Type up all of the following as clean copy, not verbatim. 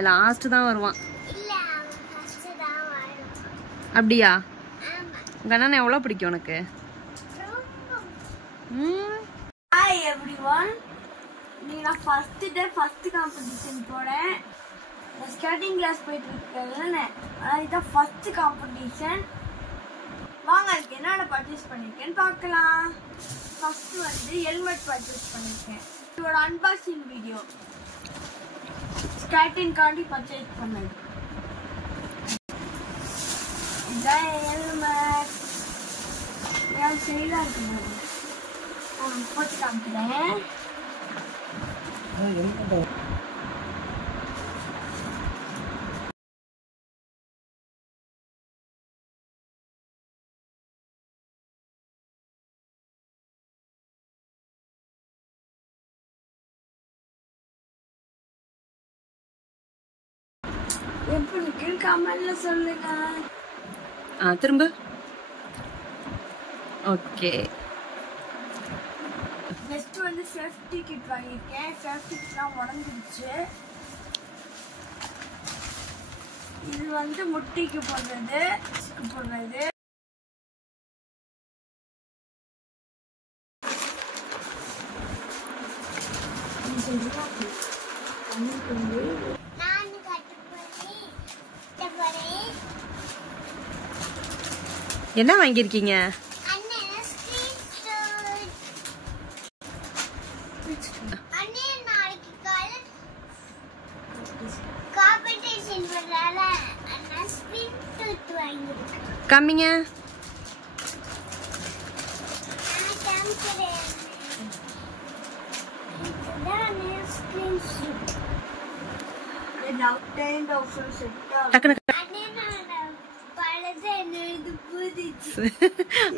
Last தான் வருவான். இல்ல அவன் ஃபர்ஸ்ட் தான் வருவான். அப்படியா? ஆமா. உங்க அண்ணனை எவ்வளவு பிடிக்கும் உனக்கு? Hi everyone. நீங்க ஃபர்ஸ்ட் டே ஃபர்ஸ்ட் காம்படிஷன் போறேன். ஸ்கேட்டிங் கிளாஸ் போயிட்டு இருக்கேன்ல. இதுதான் ஃபர்ஸ்ட் காம்படிஷன். வாங்க அதுக்கு என்னென்ன பர்ச்சேஸ் பண்ணிருக்கேன்னு பார்க்கலாம். ஃபர்ஸ்ட் வந்து ஹெல்மெட் பர்ச்சேஸ் பண்ணிருக்கேன். இதோட அன்பாக்சிங் வீடியோ. ஸ்கேட்டிங் காண்டி பர்ச்சேஸ் பண்ணது. இதான் ஹெல்மெட். ஏன் சேலா இருக்கு? போட்டு காமிக்கிறேன். எப்படி கமெண்ட்ல சொல்லுங்க. திரும்ப. ஓகே. நெக்ஸ்ட் வந்து சேஃப்டி கிட் வாங்கியிருக்கேன். சேஃப்டி கிட்லாம் உடஞ்சிருச்சு. இது வந்து முட்டிக்கு போடுறது, போடுறது. என்ன வாங்கியிருக்கீங்க? காமிங்க.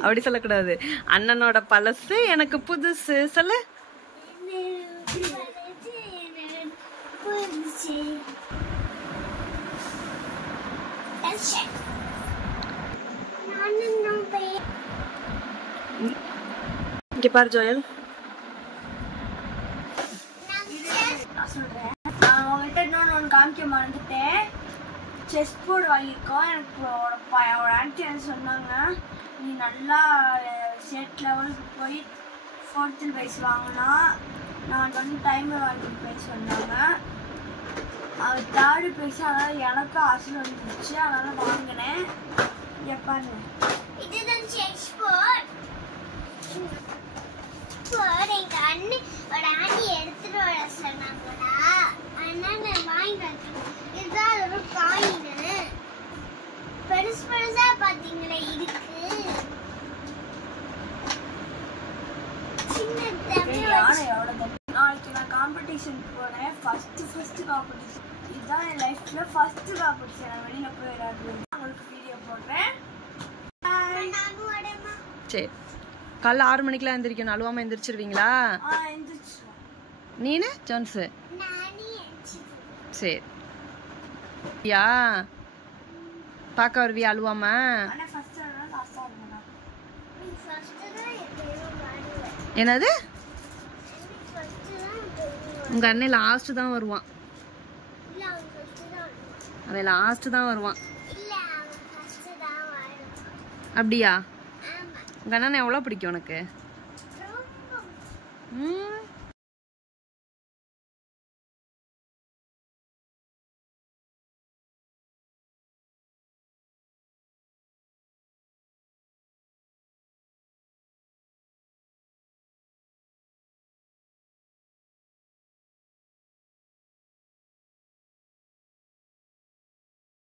அப்படி சொல்லக்கூடாது. அண்ணனோட பழசு எனக்கு புதுசு. சொல்லு. இங்க பாரு ஜோயல். காமிக்க மறந்துட்டேன். செஸ் போர்டு வாங்கியிருக்கோம். எனக்கு ஒரு ஆன்டி என்ன சொன்னாங்க, நீ நல்லா ஸ்டேட் லெவலுக்கு போய் 4th பிரைஸ் வாங்கினா நான் வந்து டைமர் வாங்கி பிரைஸ் சொன்னாங்க. அது 3rd பிரைஸ். அதனால எனக்கும் ஆசை வந்துருச்சு. அதனால வாங்கினேன். பாருங்க, இதுதான் செஸ் போர்டு. எங்க அண்ணனோட ஆண்டி எடுத்துட்டு வர சொன்னாங்களா, அதனால வாங்கி. இதுதான் ஒரு காயின். பெருசு பெருசா பாத்தீங்களா இருக்கு. நாளைக்கு நான் காம்படிஷன் போறேன். First competition. இதுதான் என் லைஃப்ல ஃபர்ஸ்ட் காம்படிஷன். நான் வெளியில போய் விளையாடுவேன். உங்களுக்கு வீடியோ போடுறேன். சரி. காலைல 6 மணிக்கெல்லாம் எந்திரிக்கணும். அழுவாம எந்திரிச்சிருவீங்களா? நீனு ஜோன்ஸ்? சரி. யா பாக்க வருவியா அழுவாம? என்னது? உங்க அண்ணன் லாஸ்ட் தான் வருவான். அவன் லாஸ்ட் தான் வருவான். அப்படியா? உங்க அண்ணனை எவ்வளவு பிடிக்கும் உனக்கு?